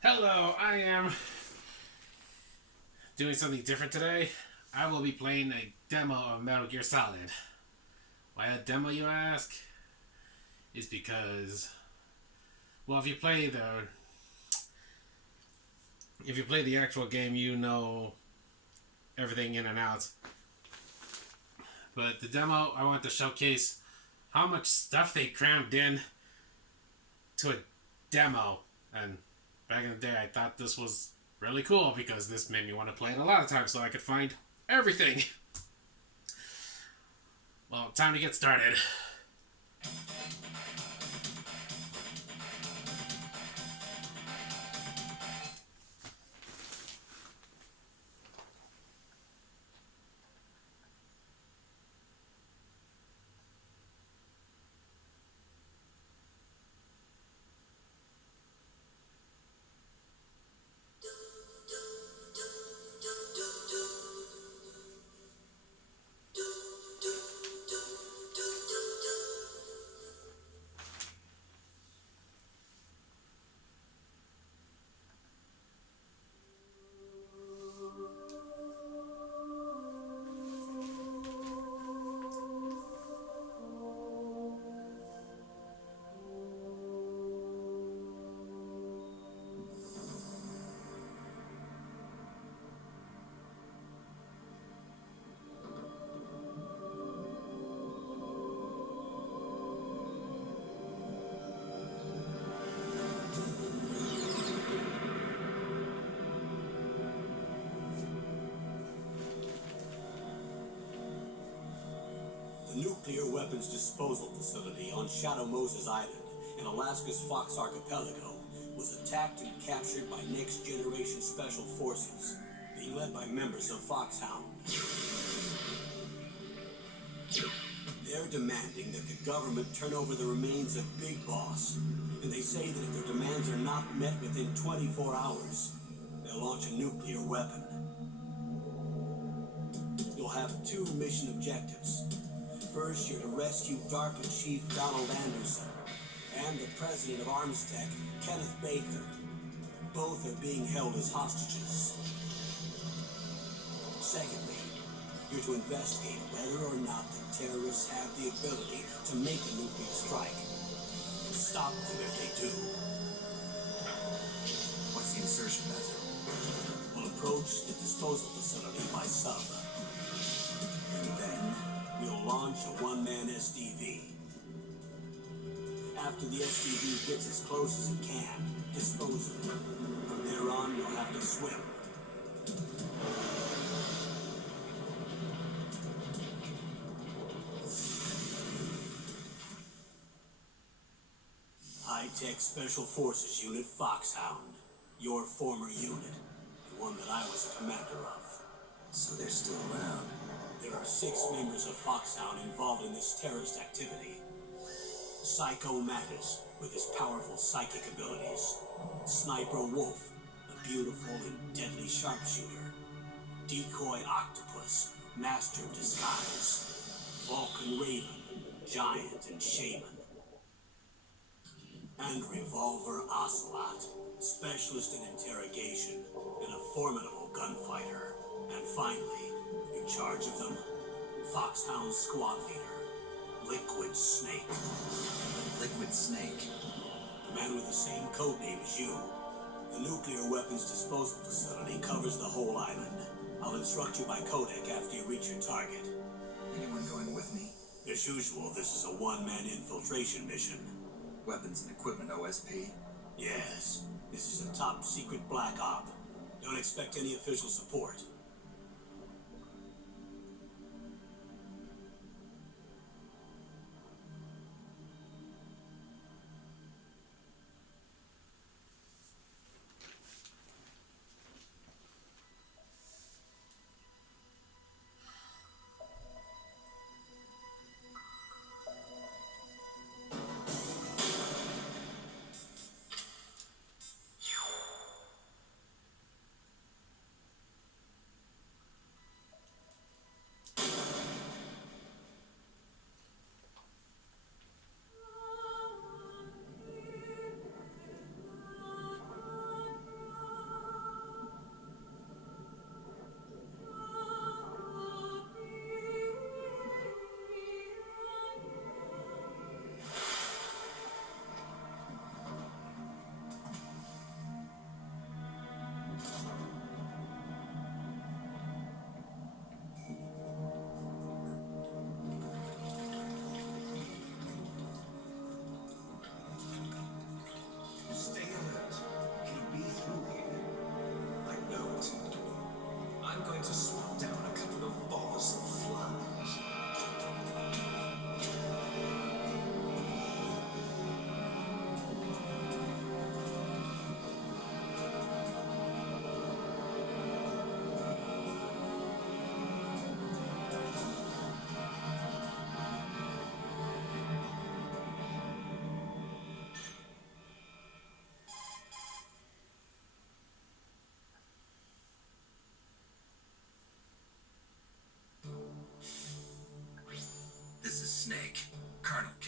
Hello, I am doing something different today. I will be playing a demo of Metal Gear Solid. Why a demo, you ask? Is because, well, if you play the actual game, you know everything in and out. But the demo, I want to showcase how much stuff they crammed in to a demo. And back in the day, I thought this was really cool because this made me want to play it a lot of times so I could find everything. Well, time to get started. The nuclear weapons disposal facility on Shadow Moses Island in Alaska's Fox Archipelago was attacked and captured by Next Generation Special Forces, being led by members of Foxhound. They're demanding that the government turn over the remains of Big Boss, and they say that if their demands are not met within 24 hours, they'll launch a nuclear weapon. You'll have two mission objectives. First, you're to rescue DARPA Chief Donald Anderson and the President of Armstech, Kenneth Baker. Both are being held as hostages. Secondly, you're to investigate whether or not the terrorists have the ability to make a nuclear strike and stop them if they do. What's the insertion method? We'll approach the disposal facility by sub. And then we'll launch a one-man SDV. After the SDV gets as close as it can, dispose of it. From there on, you'll have to swim. High-Tech Special Forces Unit Foxhound. Your former unit. The one that I was a commander of. So they're still around. There are 6 members of Foxhound involved in this terrorist activity. Psycho Mattis, with his powerful psychic abilities. Sniper Wolf, a beautiful and deadly sharpshooter. Decoy Octopus, master of disguise. Vulcan Raven, giant and shaman. And Revolver Ocelot, specialist in interrogation and a formidable gunfighter. And finally, in charge of them, Foxhound squad leader, Liquid Snake. Liquid Snake. The man with the same codename as you. The nuclear weapons disposal facility covers the whole island. I'll instruct you by codec after you reach your target. Anyone going with me? As usual, this is a one-man infiltration mission. Weapons and equipment OSP? Yes, this is a top-secret black op. Don't expect any official support.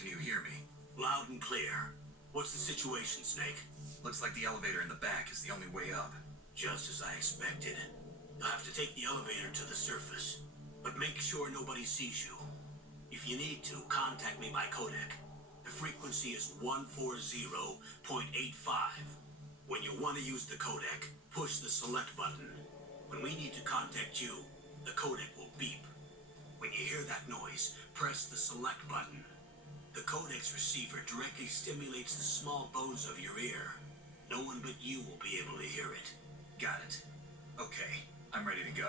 Can you hear me? Loud and clear. What's the situation, Snake? Looks like the elevator in the back is the only way up. Just as I expected. You'll have to take the elevator to the surface. But make sure nobody sees you. If you need to, contact me by codec. The frequency is 140.85. When you want to use the codec, push the select button. When we need to contact you, the codec will beep. When you hear that noise, press the select button. The codec's receiver directly stimulates the small bones of your ear. No one but you will be able to hear it. Got it. Okay, I'm ready to go.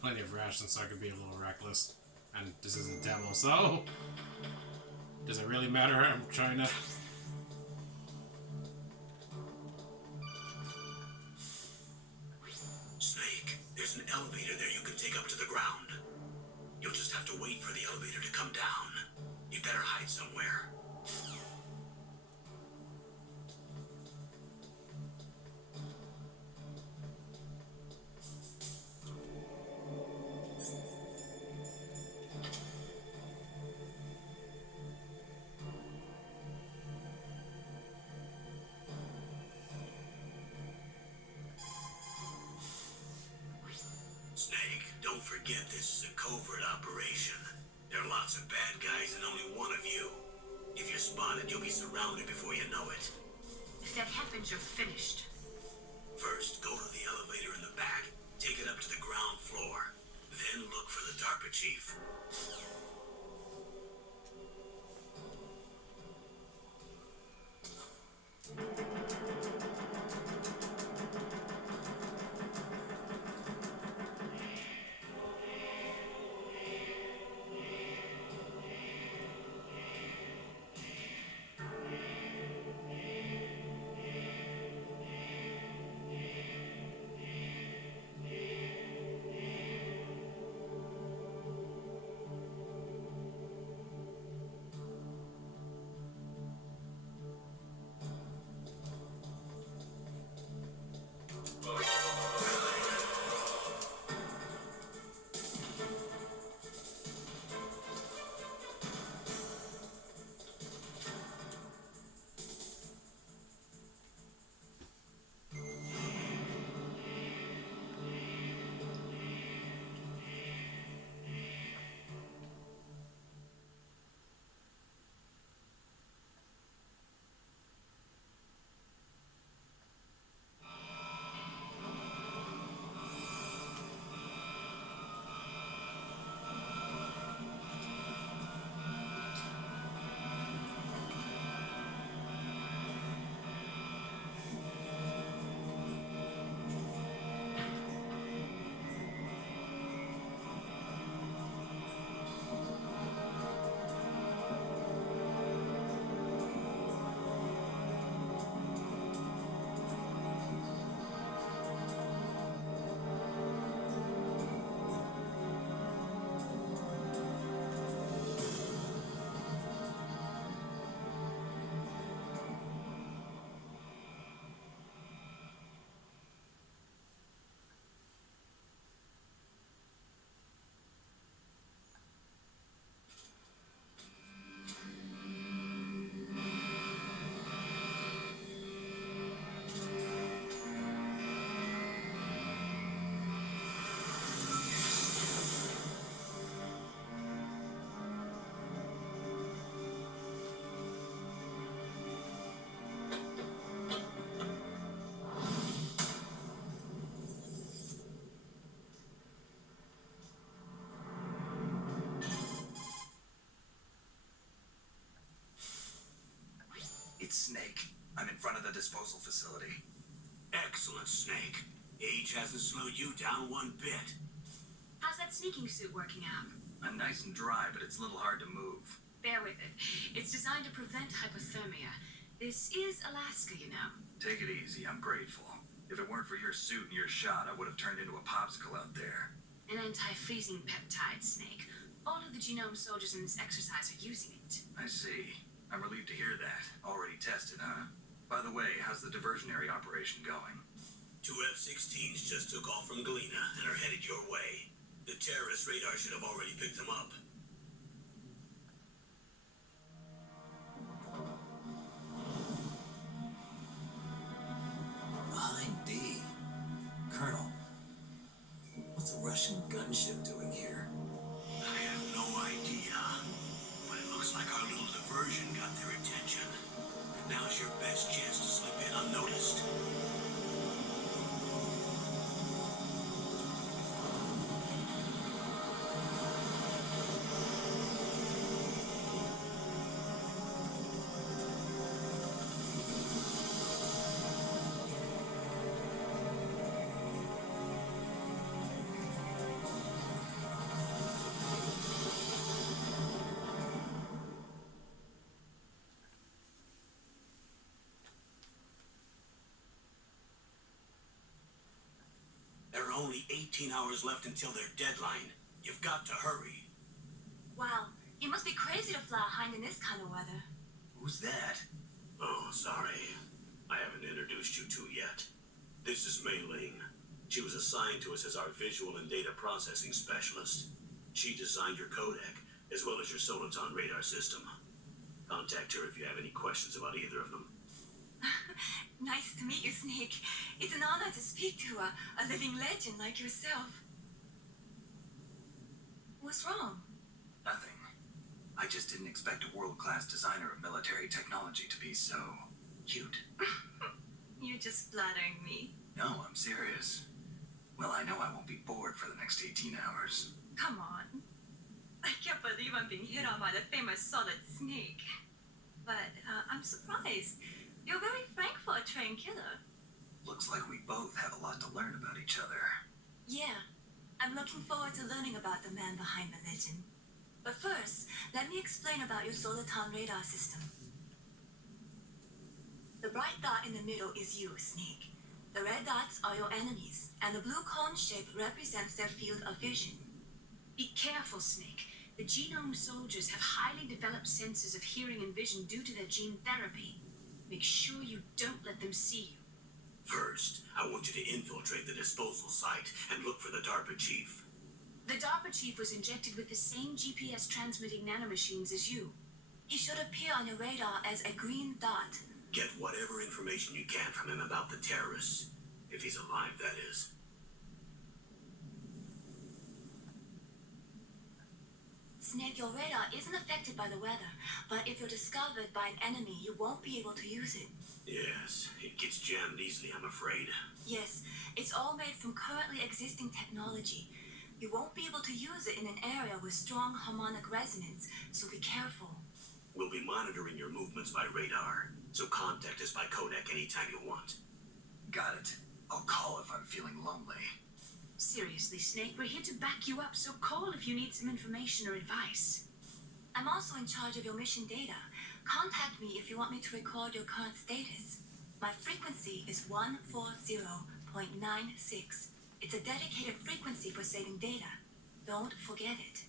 Plenty of rations, so I could be a little reckless. And this is a demo, so does it really matter? I'm trying to. Snake, there's an elevator there you can take up to the ground. You'll just have to wait for the elevator to come down. You better hide somewhere. Snake, don't forget this is a covert operation. There are lots of bad guys and only one of you. If you're spotted, you'll be surrounded before you know it. If that happens, you're finished. First, go to the elevator in the back, take it up to the ground floor, then look for the DARPA chief. Snake. I'm in front of the disposal facility. Excellent, Snake. Age hasn't slowed you down one bit. How's that sneaking suit working out? I'm nice and dry, but it's a little hard to move. Bear with it. It's designed to prevent hypothermia. This is Alaska, you know. Take it easy, I'm grateful. If it weren't for your suit and your shot, I would have turned into a popsicle out there. An anti-freezing peptide, Snake. All of the genome soldiers in this exercise are using it. I see. I'm relieved to hear that. Already tested, huh? By the way, how's the diversionary operation going? 2 F-16s just took off from Galena and are headed your way. The terrorist radar should have already picked them up. Behind D. Colonel, what's a Russian gunship doing here? I have no idea, but it looks like our little diversion got their attention. Now's your best chance to slip in unnoticed. There are only 18 hours left until their deadline. You've got to hurry. Wow, you must be crazy to fly hind in this kind of weather. Who's that? Oh, sorry. I haven't introduced you to yet. This is Mei Ling. She was assigned to us as our visual and data processing specialist. She designed your codec, as well as your Soliton radar system. Contact her if you have any questions about either of them. Nice to meet you, Snake. It's an honor to speak to a living legend like yourself. What's wrong? Nothing. I just didn't expect a world-class designer of military technology to be so cute. You're just flattering me. No, I'm serious. Well, I know I won't be bored for the next 18 hours. Come on. I can't believe I'm being hit on by the famous Solid Snake. But I'm surprised. You're very frank for a trained killer. Looks like we both have a lot to learn about each other. Yeah, I'm looking forward to learning about the man behind the legend. But first, let me explain about your Soliton radar system. The bright dot in the middle is you, Snake. The red dots are your enemies, and the blue cone shape represents their field of vision. Be careful, Snake. The genome soldiers have highly developed senses of hearing and vision due to their gene therapy. Make sure you don't let them see you. First, I want you to infiltrate the disposal site and look for the DARPA chief. The DARPA chief was injected with the same GPS transmitting nanomachines as you. He should appear on your radar as a green dot. Get whatever information you can from him about the terrorists. If he's alive, that is. Snake, your radar isn't affected by the weather, but if you're discovered by an enemy, you won't be able to use it. Yes, it gets jammed easily, I'm afraid. Yes, it's all made from currently existing technology. You won't be able to use it in an area with strong harmonic resonance, so be careful. We'll be monitoring your movements by radar, so contact us by codec anytime you want. Got it. I'll call if I'm feeling lonely. Seriously, Snake, we're here to back you up, so call if you need some information or advice. I'm also in charge of your mission data. Contact me if you want me to record your current status. My frequency is 140.96. It's a dedicated frequency for saving data. Don't forget it.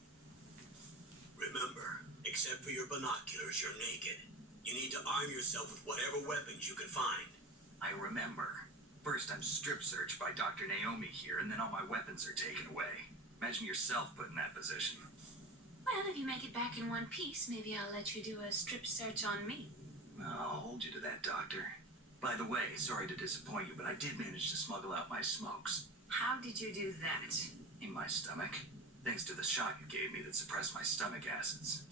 Remember, except for your binoculars, you're naked. You need to arm yourself with whatever weapons you can find. I remember. First, I'm strip searched by Dr. Naomi here, and then all my weapons are taken away. Imagine yourself put in that position. Well, if you make it back in one piece, maybe I'll let you do a strip search on me. I'll hold you to that, Doctor. By the way, sorry to disappoint you, but I did manage to smuggle out my smokes. How did you do that? In my stomach. Thanks to the shot you gave me that suppressed my stomach acids.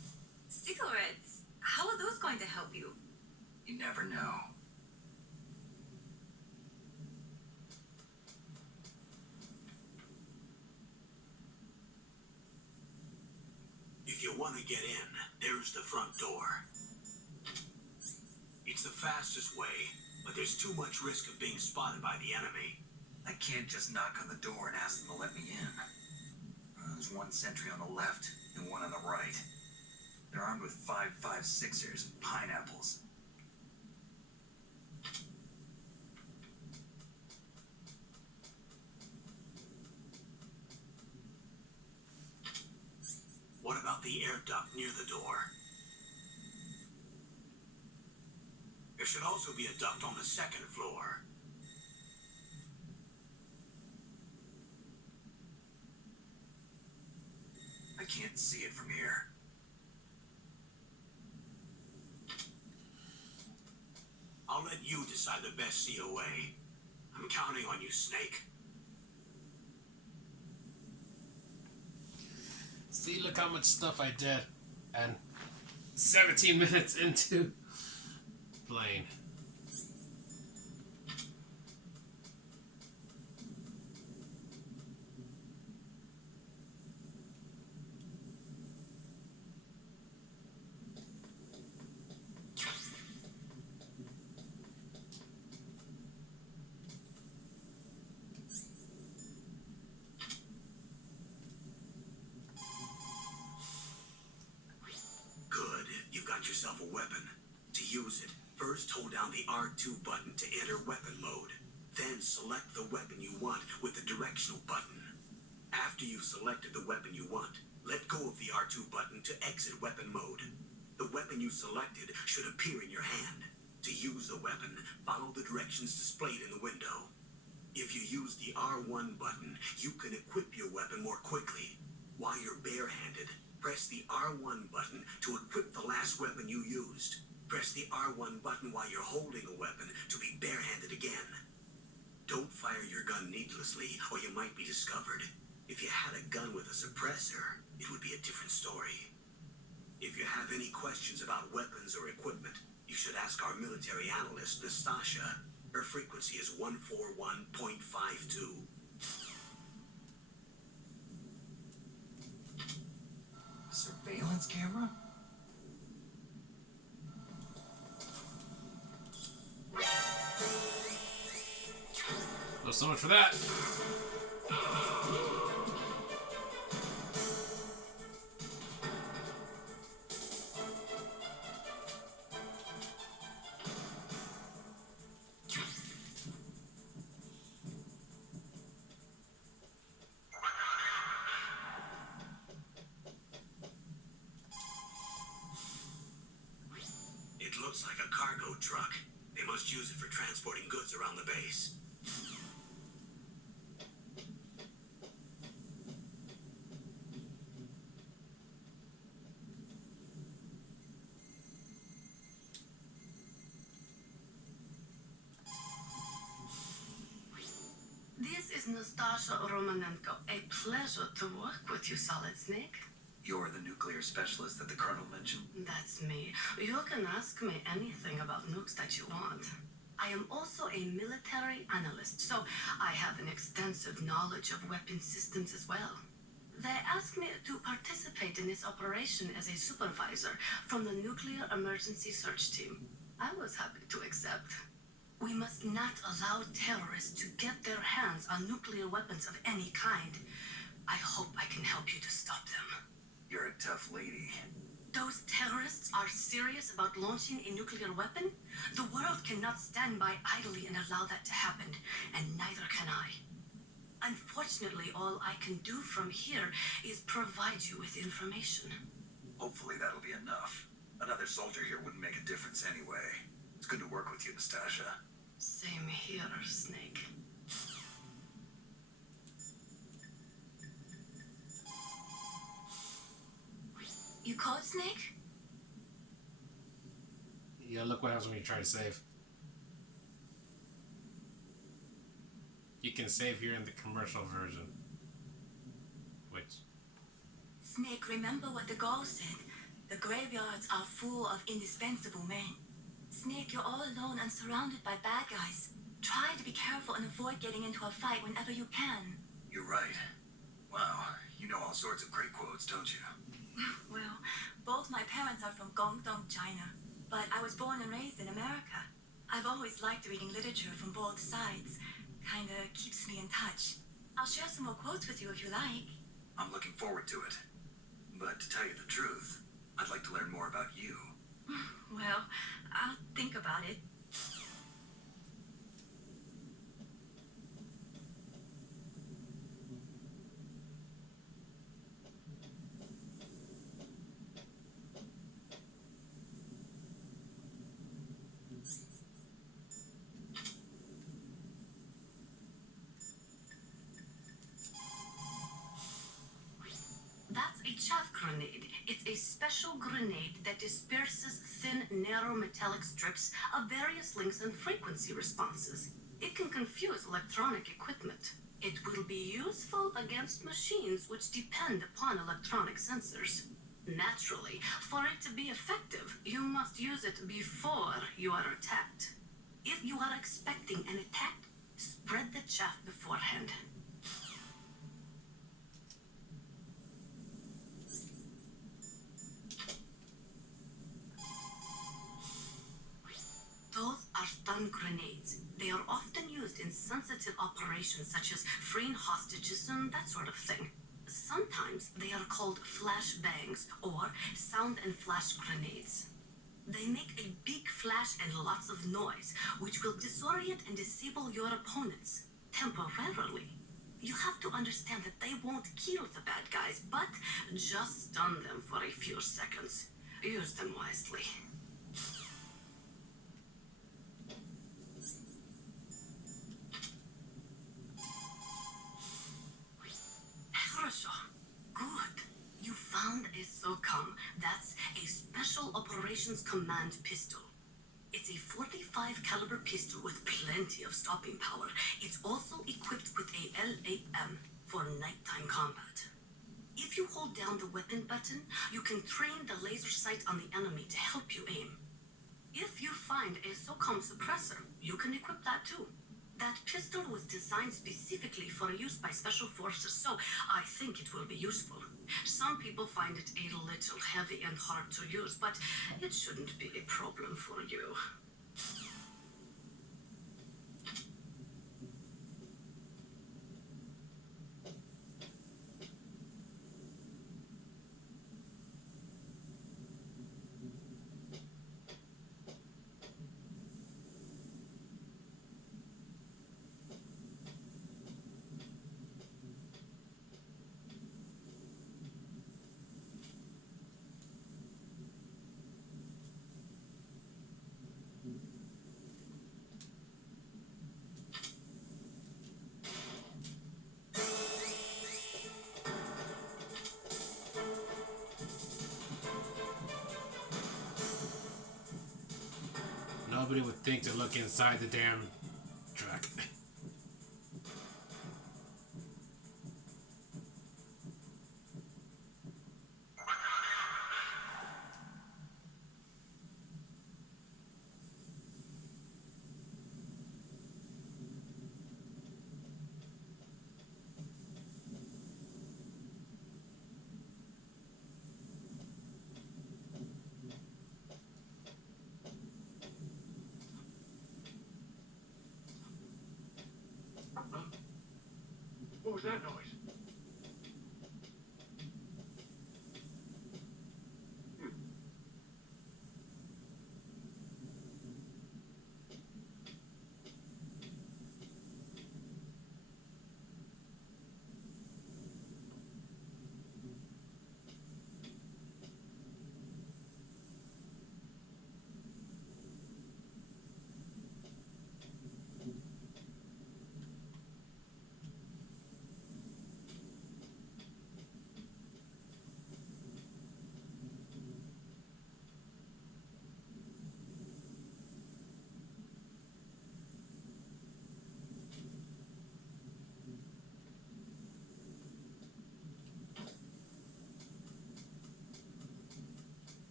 Cigarettes? How are those going to help you? You never know. If you want to get in, there's the front door. It's the fastest way, but there's too much risk of being spotted by the enemy. I can't just knock on the door and ask them to let me in. There's one sentry on the left and one on the right. They're armed with 5.56ers and pineapples. What about the air duct near the door? There should also be a duct on the second floor. I can't see it from here. I'll let you decide the best COA. I'm counting on you, Snake. See, look how much stuff I did. And 17 minutes into playing. Yourself a weapon. To use it, first hold down the R2 button to enter weapon mode. Then select the weapon you want with the directional button. After you've selected the weapon you want, let go of the R2 button to exit weapon mode. The weapon you selected should appear in your hand. To use the weapon, follow the directions displayed in the window. If you use the R1 button, you can equip your weapon more quickly. While you're barehanded, press the R1 button to equip the last weapon you used. Press the R1 button while you're holding a weapon to be barehanded again. Don't fire your gun needlessly, or you might be discovered. If you had a gun with a suppressor, it would be a different story. If you have any questions about weapons or equipment, you should ask our military analyst, Nastasha. Her frequency is 141.52. Surveillance camera? Well, so much for that. It looks like a cargo truck. They must use it for transporting goods around the base. This is Nastasha Romanenko. A pleasure to work with you, Solid Snake. You're the nuclear specialist that the Colonel mentioned? That's me. You can ask me anything about nukes that you want. I am also a military analyst, so I have an extensive knowledge of weapon systems as well. They asked me to participate in this operation as a supervisor from the Nuclear Emergency Search Team. I was happy to accept. We must not allow terrorists to get their hands on nuclear weapons of any kind. I hope I can help you to stop them. You're a tough lady. Those terrorists are serious about launching a nuclear weapon? The world cannot stand by idly and allow that to happen, and neither can I. Unfortunately, all I can do from here is provide you with information. Hopefully that'll be enough. Another soldier here wouldn't make a difference anyway. It's good to work with you, Nastasha. Same here, Snake. You called, Snake? Yeah, look what happens when you try to save. You can save here in the commercial version. Which? Snake, remember what the Gaul said. The graveyards are full of indispensable men. Snake, you're all alone and surrounded by bad guys. Try to be careful and avoid getting into a fight whenever you can. You're right. Wow, you know all sorts of great quotes, don't you? Well, both my parents are from Guangdong, China. but I was born and raised in America. I've always liked reading literature from both sides. Kinda keeps me in touch. I'll share some more quotes with you if you like. I'm looking forward to it. But to tell you the truth, I'd like to learn more about you. Well, I'll think about it. That's a chaff grenade. It's a special grenade that disperses thin, narrow metallic strips of various lengths and frequency responses. It can confuse electronic equipment. It will be useful against machines which depend upon electronic sensors. Naturally, for it to be effective, you must use it before you are attacked. If you are expecting an attack, spread the chaff beforehand. Those are stun grenades. They are often used in sensitive operations such as freeing hostages and that sort of thing. Sometimes they are called flash bangs or sound and flash grenades. They make a big flash and lots of noise, which will disorient and disable your opponents temporarily. You have to understand that they won't kill the bad guys, but just stun them for a few seconds. Use them wisely. Good. You found a SOCOM. That's a Special Operations Command pistol. It's a 45 caliber pistol with plenty of stopping power. It's also equipped with a LAM for nighttime combat. If you hold down the weapon button, you can train the laser sight on the enemy to help you aim. If you find a SOCOM suppressor, you can equip that too. That pistol was designed specifically for use by special forces, so I think it will be useful. Some people find it a little heavy and hard to use, but it shouldn't be a problem for you. Nobody would think to look inside the damn truck. What was that noise?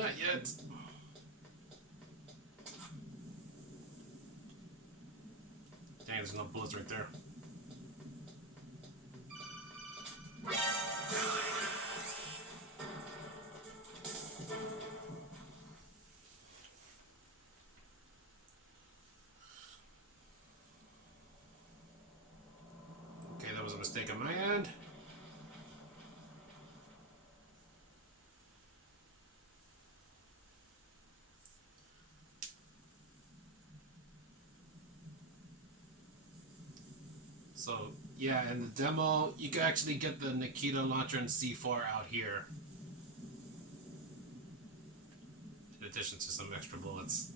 Not yet. Dang, there's no bullets right there. Okay, that was a mistake on my end. So, yeah, in the demo, you can actually get the Nikita launcher and C4 out here. In addition to some extra bullets.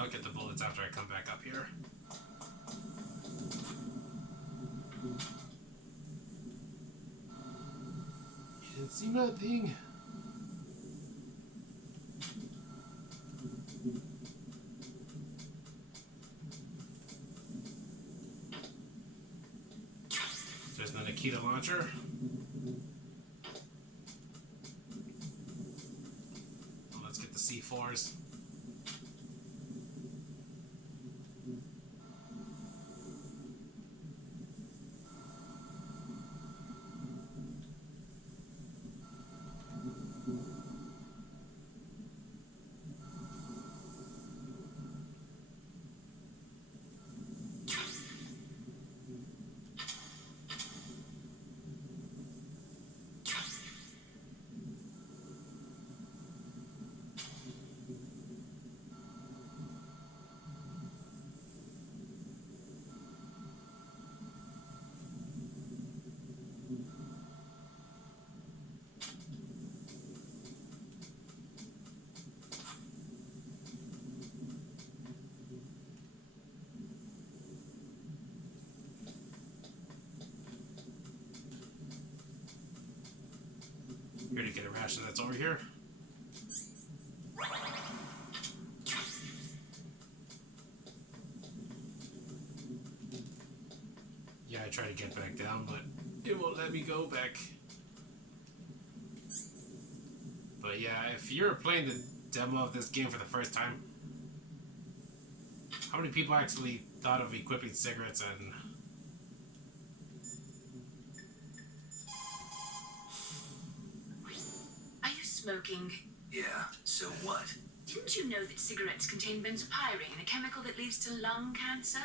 I'll get the bullets after I come back up here. You didn't see nothing. There's the Nikita launcher. Well, let's get the C4s. Here to get a ration that's over here. Yeah, I tried to get back down, but it won't let me go back. But yeah, if you're playing the demo of this game for the first time, how many people actually thought of equipping cigarettes and... Are you smoking? Yeah, so what? Didn't you know that cigarettes contain benzopyrene, a chemical that leads to lung cancer?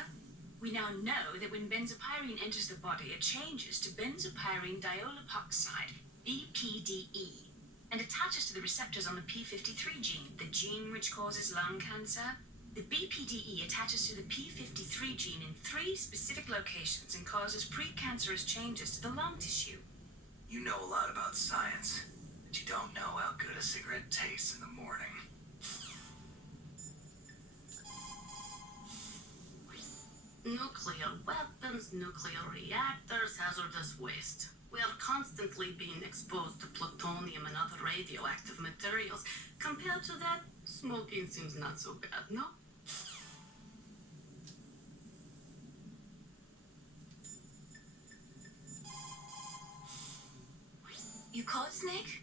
We now know that when benzopyrene enters the body, it changes to benzopyrene diolipoxide, BPDE, and attaches to the receptors on the p53 gene, the gene which causes lung cancer. The BPDE attaches to the p53 gene in 3 specific locations and causes precancerous changes to the lung tissue. You know a lot about science, but you don't know how good a cigarette tastes in the morning. Nuclear weapons, nuclear reactors, hazardous waste. We are constantly being exposed to plutonium and other radioactive materials. Compared to that, smoking seems not so bad, no? You called Snake?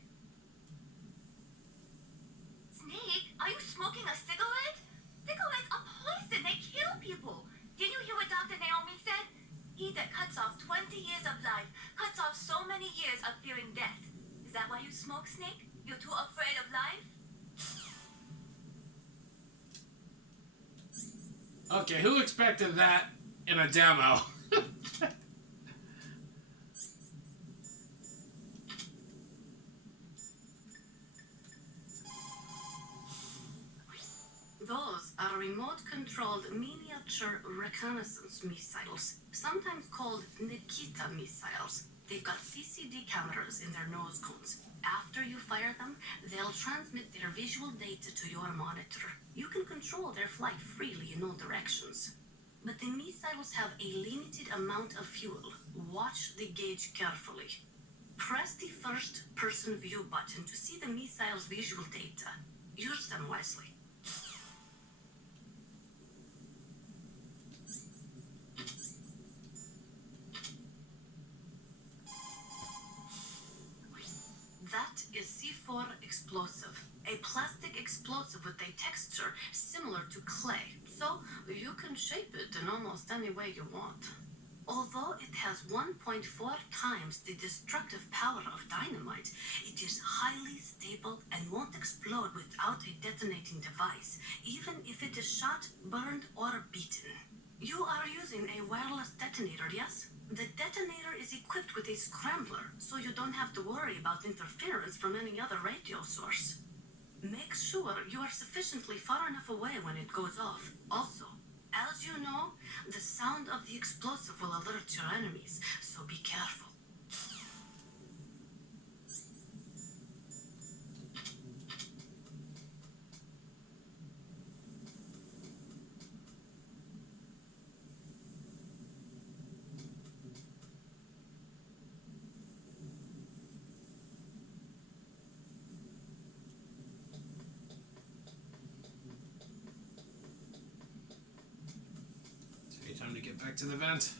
Snake, are you smoking a cigarette? Cigarettes are poison. They kill people. Didn't you hear what Dr. Naomi said? He that cuts off 20 years of life cuts off so many years of fearing death. Is that why you smoke, Snake? You're too afraid of life? Okay, who expected that in a demo? Those are remote-controlled miniature reconnaissance missiles, sometimes called Nikita missiles. They've got CCD cameras in their nose cones. After you fire them, they'll transmit their visual data to your monitor. You can control their flight freely in all directions. But the missiles have a limited amount of fuel. Watch the gauge carefully. Press the first person view button to see the missile's visual data. Use them wisely. That is C4 explosive, a plastic explosive with a texture similar to clay, so you can shape it in almost any way you want. Although it has 1.4 times the destructive power of dynamite, it is highly stable and won't explode without a detonating device, even if it is shot, burned, or beaten. You are using a wireless detonator, yes? The detonator is equipped with a scrambler, so you don't have to worry about interference from any other radio source. Make sure you are sufficiently far enough away when it goes off. Also, as you know, the sound of the explosive will alert your enemies, so be careful. Okay, time to get back to the vent.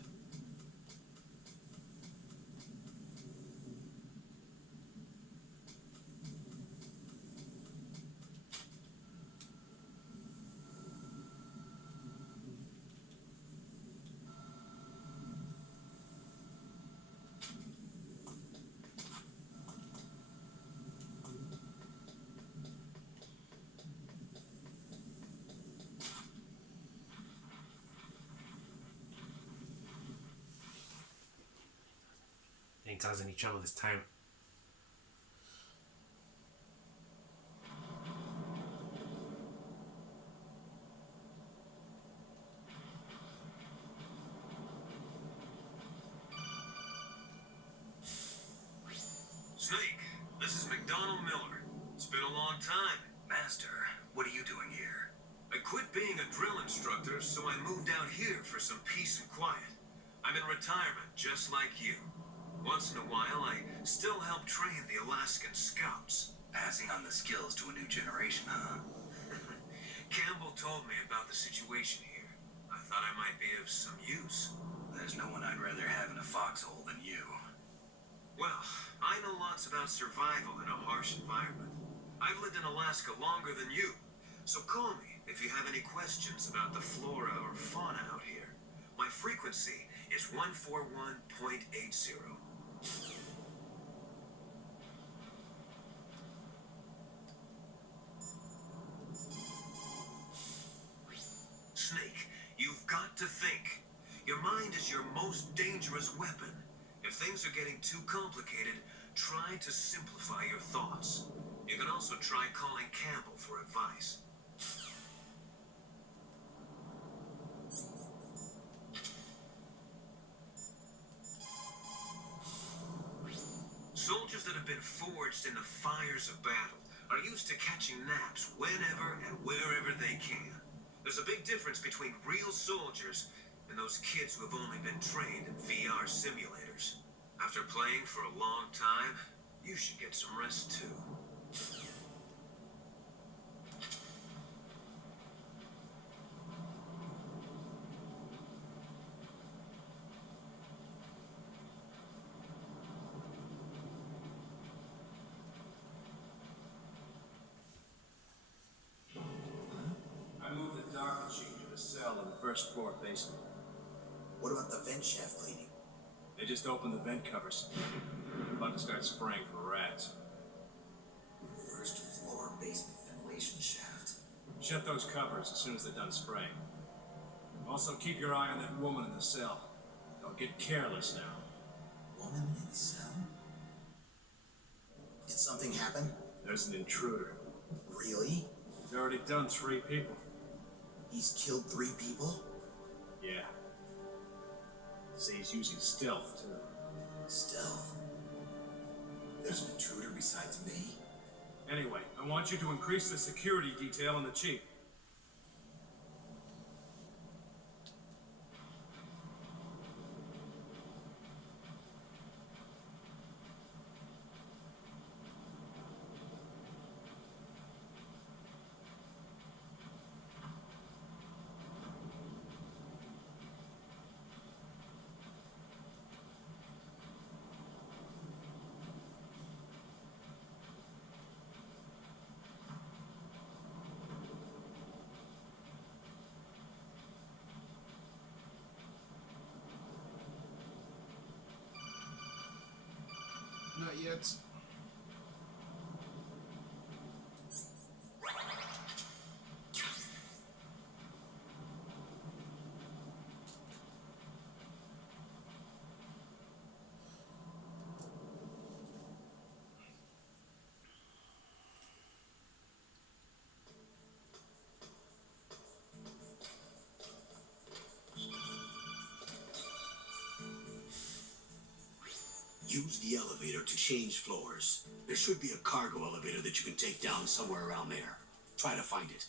Ain't causing any trouble this time. Snake, this is McDonald Miller. It's been a long time. Master, what are you doing here? I quit being a drill instructor, so I moved out here for some peace and quiet. I'm in retirement, just like you. Once in a while, I still help train the Alaskan Scouts. Passing on the skills to a new generation, huh? Campbell told me about the situation here. I thought I might be of some use. There's no one I'd rather have in a foxhole than you. Well, I know lots about survival in a harsh environment. I've lived in Alaska longer than you, so call me if you have any questions about the flora or fauna out here. My frequency is 141.80. Snake, you've got to think. Your mind is your most dangerous weapon. If things are getting too complicated, try to simplify your thoughts. You can also try calling Campbell for advice. Soldiers that have been forged in the fires of battle are used to catching naps whenever and wherever they can. There's a big difference between real soldiers and those kids who have only been trained in VR simulators. After playing for a long time, you should get some rest too. I moved the dock machine to a cell in the first floor basement. What about the vent shaft cleaning? They just opened the vent covers. I'm about to start spraying for rats. First floor basement ventilation shaft. Shut those covers as soon as they're done spraying. Also, keep your eye on that woman in the cell. Don't get careless now. Woman in the cell? Did something happen? There's an intruder. Really? He's already done 3 people. He's killed 3 people? Yeah. See, he's using stealth, too. Stealth? There's an intruder besides me? Anyway, I want you to increase the security detail on the chief. shit. Use the elevator to change floors. There should be a cargo elevator that you can take down somewhere around there. Try to find it.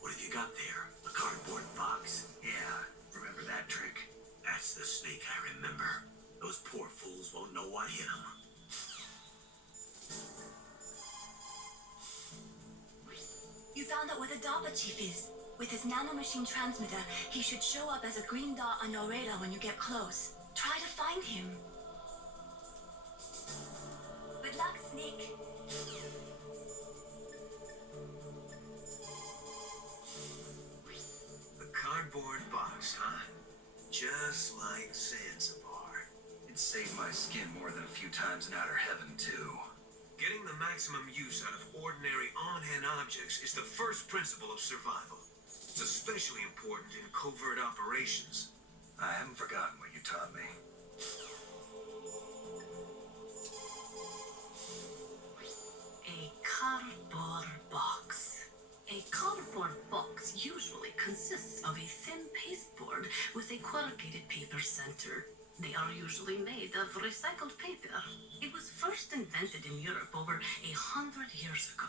What have you got there? A cardboard box? Yeah, remember that trick? That's the snake I remember. Those poor fools won't know what hit them. You found out where the DARPA chief is. With his nanomachine transmitter, he should show up as a green dot on your radar when you get close. Try to find him. Good luck, Snake. A cardboard box, huh? Just like Zanzibar. It saved my skin more than a few times in outer heaven, too. Getting the maximum use out of ordinary on-hand objects is the first principle of survival. It's especially important in covert operations. I haven't forgotten what you taught me. A cardboard box. A cardboard box usually consists of a thin pasteboard with a corrugated paper center. They are usually made of recycled paper. It was first invented in Europe over 100 years ago.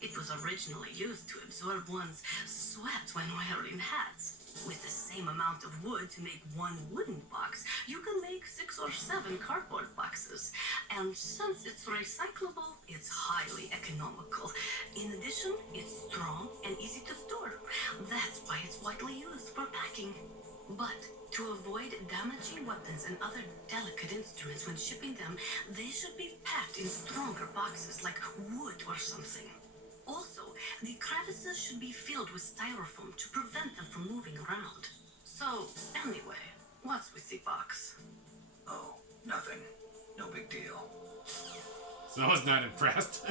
It was originally used to absorb one's sweat when wearing hats. With the same amount of wood to make one wooden box, you can make 6 or 7 cardboard boxes. And since it's recyclable, it's highly economical. In addition, it's strong and easy to store. That's why it's widely used for packing. But to avoid damaging weapons and other delicate instruments when shipping them, they should be packed in stronger boxes like wood or something. Also, the crevices should be filled with styrofoam to prevent them from moving around. So, anyway, what's with the box? Oh, nothing. No big deal. So I was not impressed.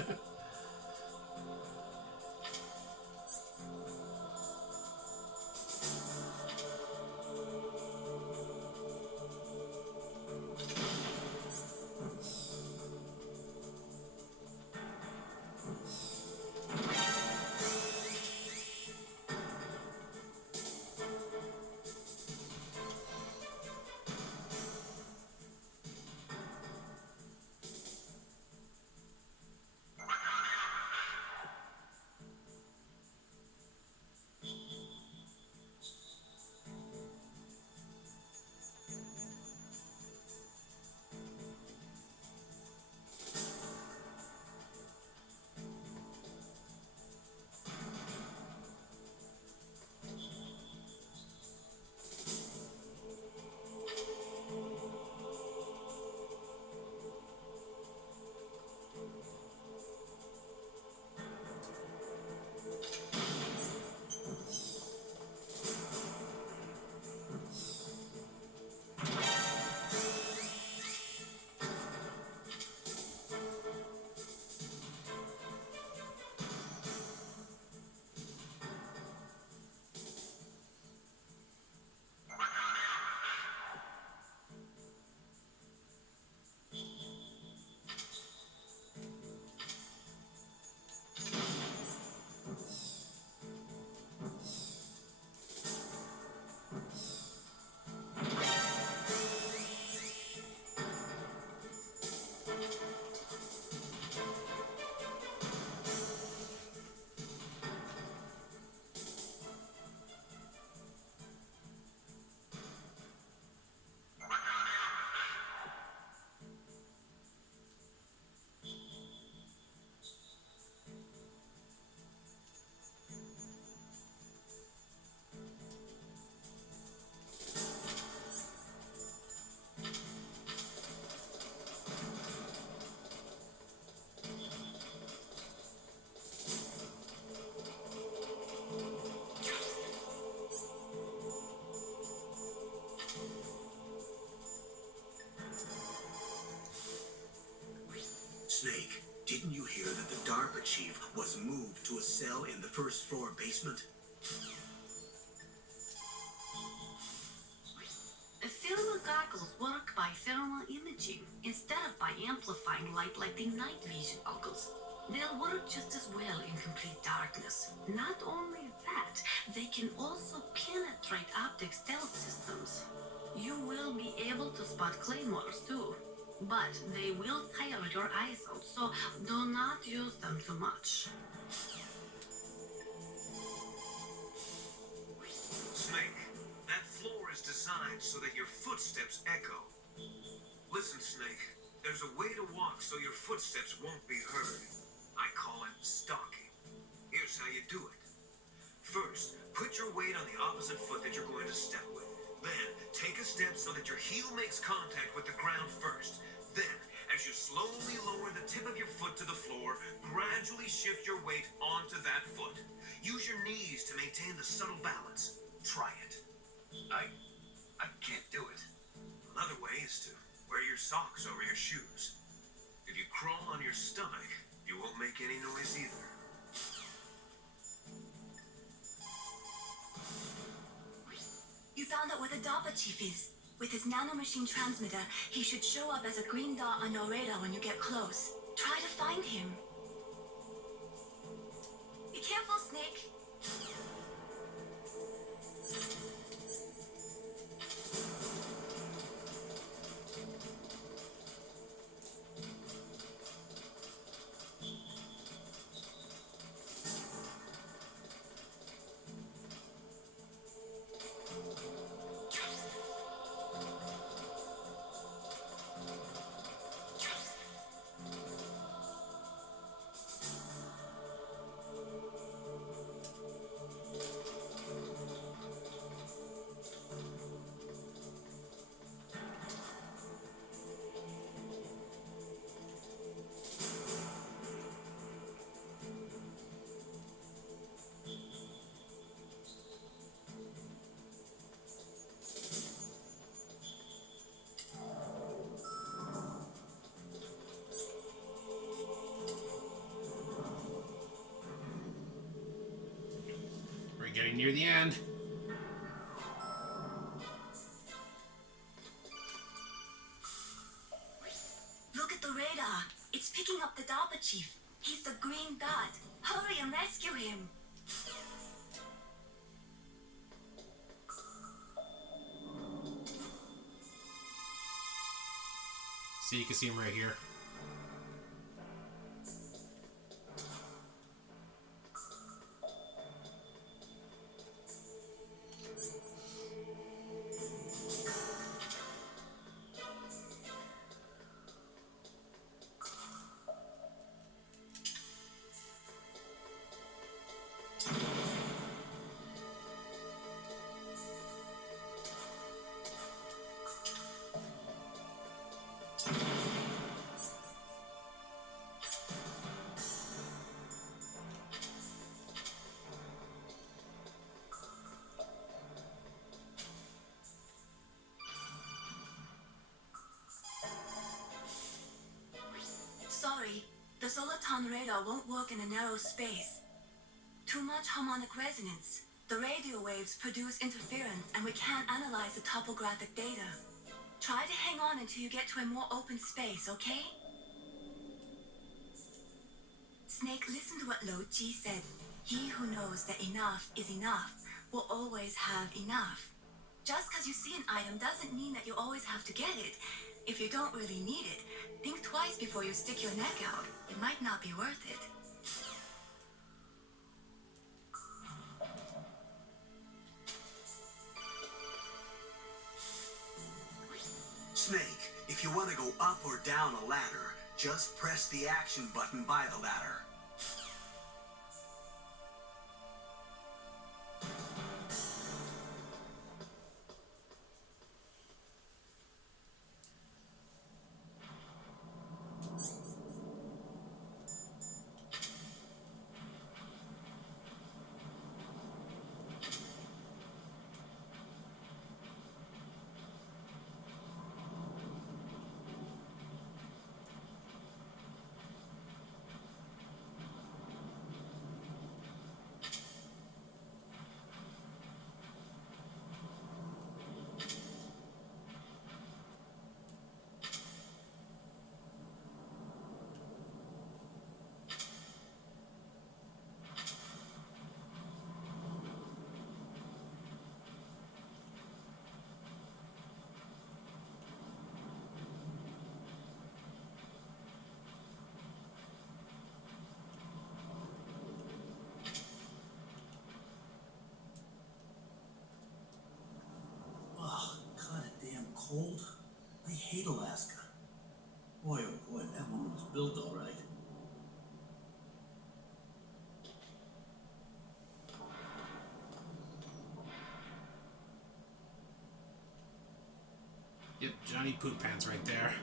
here that the DARPA chief was moved to a cell in the first floor basement? Thermal goggles work by thermal imaging instead of by amplifying light like the night vision goggles. They'll work just as well in complete darkness. Not only that, they can also penetrate optic stealth systems. You will be able to spot claymores too, but they will tire your eyes out, so do not use them too much. Snake, that floor is designed so that your footsteps echo. Listen, Snake, there's a way to walk so your footsteps won't be heard. I call it stalking. Here's how you do it. First, put your weight on the opposite foot that you're going to step with. Then, take a step so that your heel makes contact with the ground first. Then, as you slowly lower the tip of your foot to the floor, gradually shift your weight onto that foot. Use your knees to maintain the subtle balance. Try it. I can't do it. Another way is to wear your socks over your shoes. If you crawl on your stomach, you won't make any noise either. You found out where the DARPA chief is. With his nanomachine transmitter, he should show up as a green dot on your radar when you get close. Try to find him. Be careful, Snake. We're getting near the end. Look at the radar. It's picking up the DARPA chief. He's the green dot. Hurry and rescue him. See, you can see him right here. Sorry, the Soliton radar won't work in a narrow space. Too much harmonic resonance. The radio waves produce interference and we can't analyze the topographic data. Try to hang on until you get to a more open space, okay? Snake, listen to what Lo Ji said. He who knows that enough is enough will always have enough. Just because you see an item doesn't mean that you always have to get it. If you don't really need it, think twice before you stick your neck out. It might not be worth it. Snake, if you want to go up or down a ladder, just press the action button by the ladder. built all right. Yep, Johnny Poop Pants right there.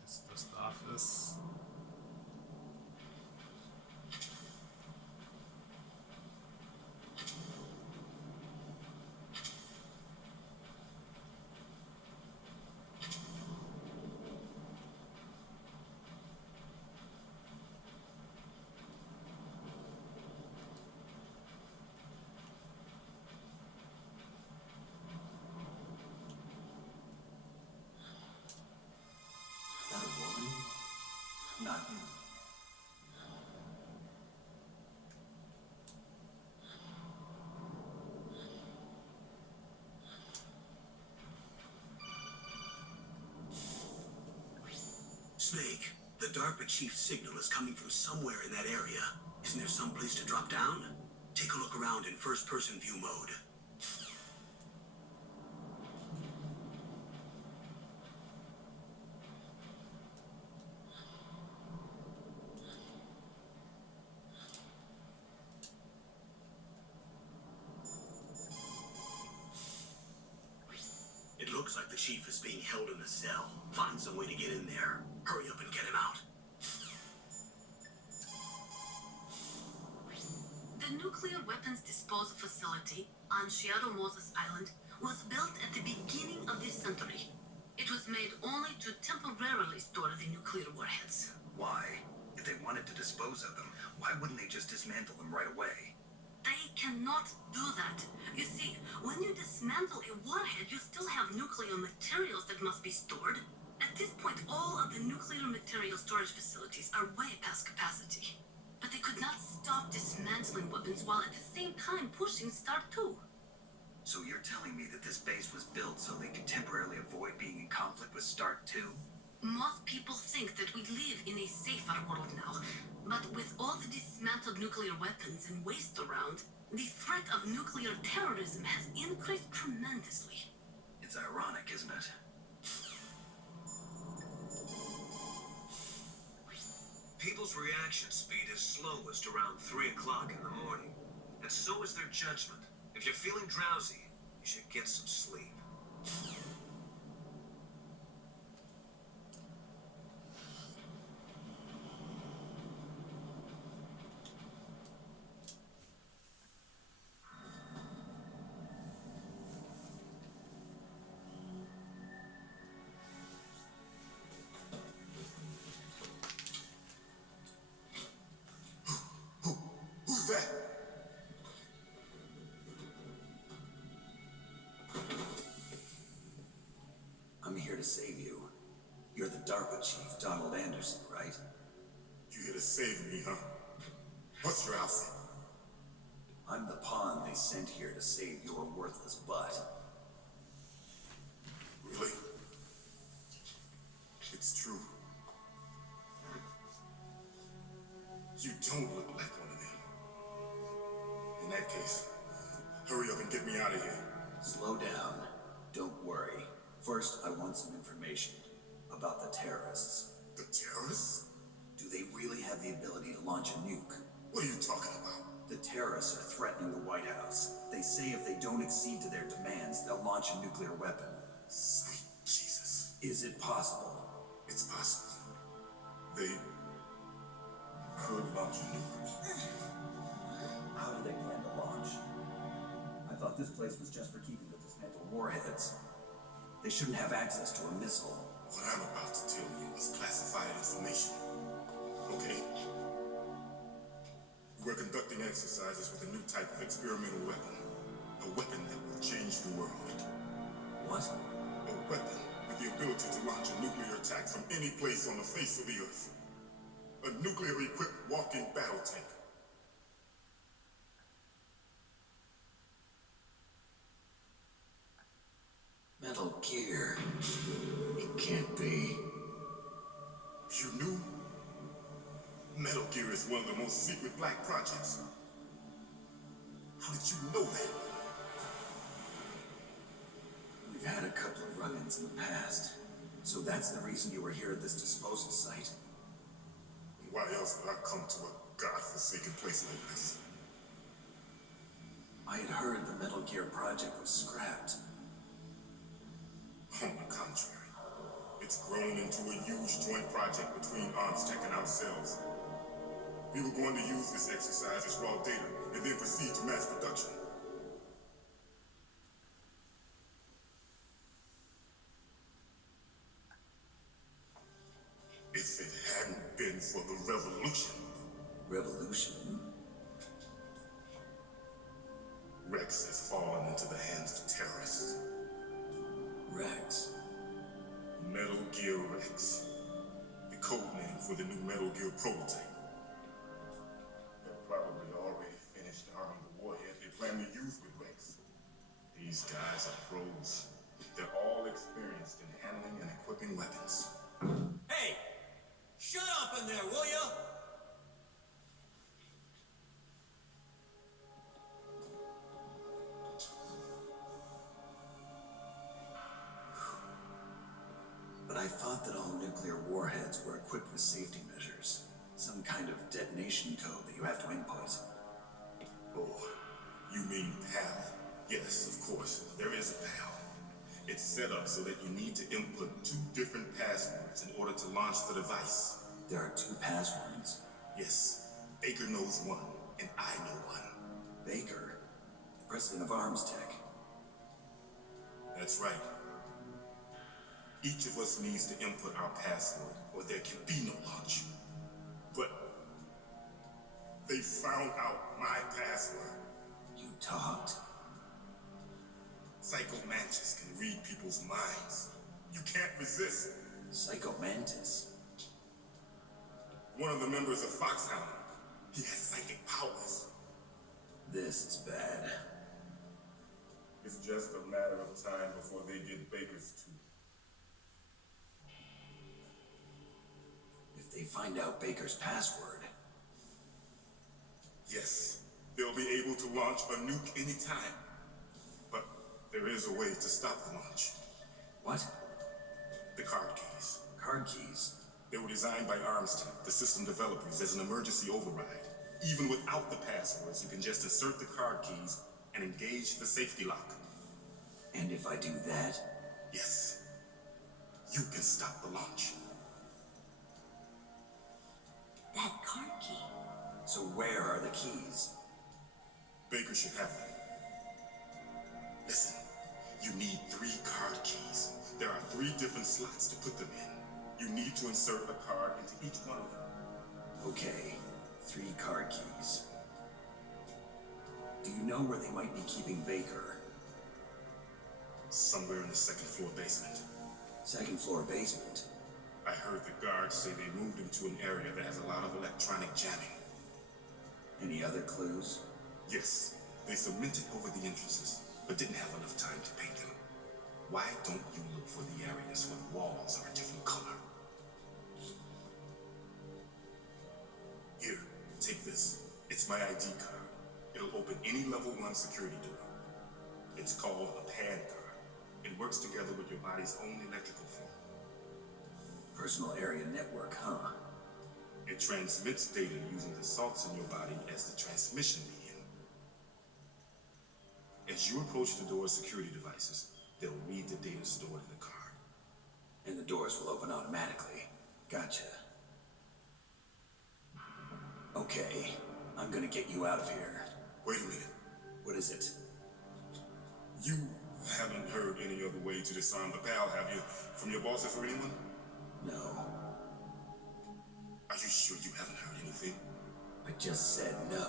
That's just the office. Is that a woman? Not you. Snake, the DARPA chief's signal is coming from somewhere in that area. Isn't there some place to drop down? Take a look around in first-person view mode. It looks like the chief is being held in a cell. Find some way to get in there. Hurry up and get him out. The nuclear weapons disposal facility on Shadow Moses Island was built at the beginning of this century. It was made only to temporarily store the nuclear warheads. Why? If they wanted to dispose of them, why wouldn't they just dismantle them right away? They cannot do that. You see, when you dismantle a warhead, you still have nuclear materials that must be stored. At this point, all of the nuclear material storage facilities are way past capacity. But they could not stop dismantling weapons while at the same time pushing Start 2. So you're telling me that this base was built so they could temporarily avoid being in conflict with Start 2? Most people think that we live in a safer world now, but with all the dismantled nuclear weapons and waste around, the threat of nuclear terrorism has increased tremendously. It's ironic, isn't it? People's reaction speed is slowest around 3 o'clock in the morning, and so is their judgment. If you're feeling drowsy, you should get some sleep. Who's that? I'm here to save you. You're the DARPA chief, Donald Anderson, right? You here to save me, huh? What's your outfit? I'm the pawn they sent here to save your worthless butt. Really? It's true. You don't look like one of them. In that case, hurry up and get me out of here. Slow down. Don't worry. First, I want some information about the terrorists. The terrorists? Do they really have the ability to launch a nuke? What are you talking about? The terrorists are threatening the White House. They say if they don't accede to their demands, they'll launch a nuclear weapon. Sweet Jesus. Is it possible? It's possible. They could launch a nuke. How do they plan to launch? I thought this place was just for keeping the dismantled warheads. They shouldn't have access to a missile. What I'm about to tell you is classified information. Okay? We're conducting exercises with a new type of experimental weapon. A weapon that will change the world. What? A weapon with the ability to launch a nuclear attack from any place on the face of the earth. A nuclear-equipped walking battle tank. Metal Gear. It can't be. You knew? Metal Gear is one of the most secret black projects. How did you know that? We've had a couple of run-ins in the past. So that's the reason you were here at this disposal site? And why else would I come to a godforsaken place like this? I had heard the Metal Gear project was scrapped. On the contrary, it's grown into a huge joint project between ArmsTech and ourselves. We were going to use this exercise as raw data and then proceed to mass production. If it hadn't been for the revolution, Revolution? Rex has fallen into the hands of terrorists. Rex? Metal Gear Rex, the code name for the new Metal Gear prototype. They're probably already finished arming the warhead they plan to use with Rex. These guys are pros. They're all experienced in handling and equipping weapons. Hey! Shut up in there, will ya? But I thought that all nuclear warheads were equipped with safety measures. Some kind of detonation code that you have to input. Oh, you mean PAL? Yes, of course, there is a PAL. It's set up so that you need to input 2 different passwords in order to launch the device. There are 2 passwords. Yes, Baker knows one, and I know one. Baker, the president of ArmsTech. That's right. Each of us needs to input our password, or there can be no launch. But they found out my password. You talked? Psycho Mantis can read people's minds. You can't resist. Psycho Mantis? One of the members of Foxhound. He has psychic powers. This is bad. It's just a matter of time before they get Baker's too. If they find out Baker's password. Yes, they'll be able to launch a nuke anytime. But there is a way to stop the launch. What? The card keys. Card keys? They were designed by ArmsTech, the system developers, as an emergency override. Even without the passwords, you can just insert the card keys and engage the safety lock. And if I do that? Yes, you can stop the launch. That card key. So where are the keys? Baker should have them. Listen, you need 3 card keys. There are 3 different slots to put them in. You need to insert a card into each one of them. Okay, 3 card keys. Do you know where they might be keeping Baker? Somewhere in the 2nd floor basement. 2nd floor basement? I heard the guards say they moved him to an area that has a lot of electronic jamming. Any other clues? Yes, they cemented over the entrances, but didn't have enough time to paint them. Why don't you look for the areas where the walls are a different color? Here, take this. It's my ID card. It'll open any level 1 security door. It's called a PAN card. It works together with your body's own electrical field. Personal area network, huh? It transmits data using the salts in your body as the transmission medium. As you approach the door's security devices, they'll read the data stored in the card. And the doors will open automatically. Gotcha. Okay, I'm gonna get you out of here. Wait a minute. What is it? You haven't heard any other way to disarm the PAL, have you? From your bosses or anyone? No. Are you sure you haven't heard anything? I just said no.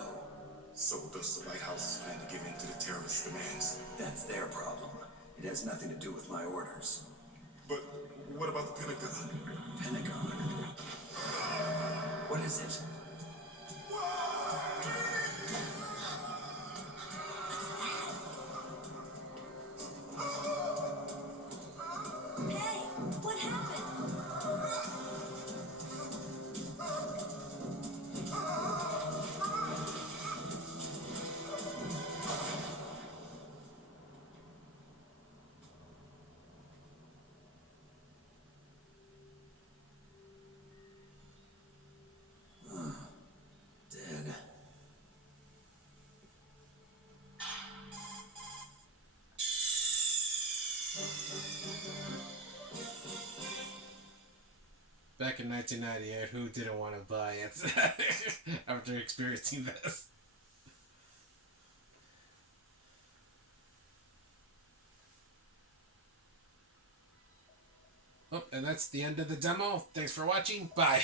So does the White House plan to give in to the terrorists' demands? That's their problem. It has nothing to do with my orders. But what about the Pentagon? Pentagon? What is it? Hey, what happened? 1998. Who didn't want to buy it after experiencing this? Oh, and that's the end of the demo. Thanks for watching. Bye.